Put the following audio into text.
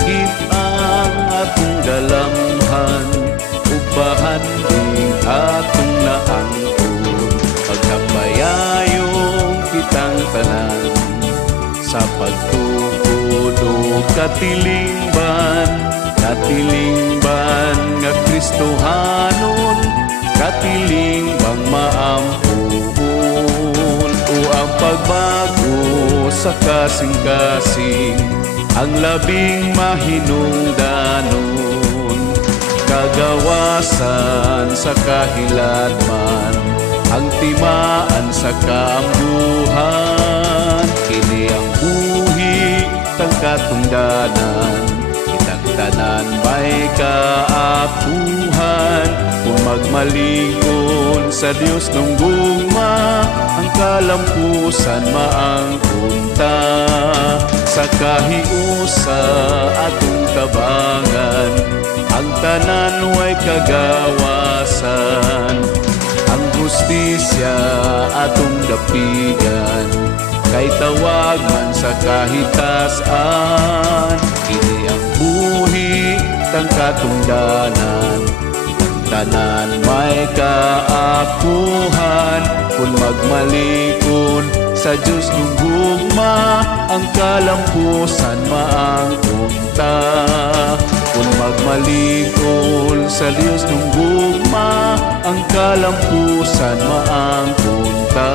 sakit ang atong dalamhan, ubahan din atong naangkon. Pagkabayayong kitang tanan, sa pagtukod o katilingban, katilingban nga Kristohanon, katilingban maampun. O ang pagbago sa kasing-kasing, ang labing mahinungdanon, kagawasan sa kahilatman, ang timaan sa kaambuhan. Kini ang buhi tang katungdanan, kitang tanan may kaapuhan. Kung magmalingon sa Dios nung gugma, ang kalampusan maangkunta. Sa kahiusa atong tabangan, ang tanan way kagawasan. Ang hustisya atong dapigan, kay tawag man sa kahitasan. Kini ang buhi tang katungdanan, tanan may kaapuhan. Kung magmalikon sa Diyos nung gugma, ang kalampusan maangkunta. Kung magmalikon sa Diyos nung gugma, ang kalampusan maangkunta.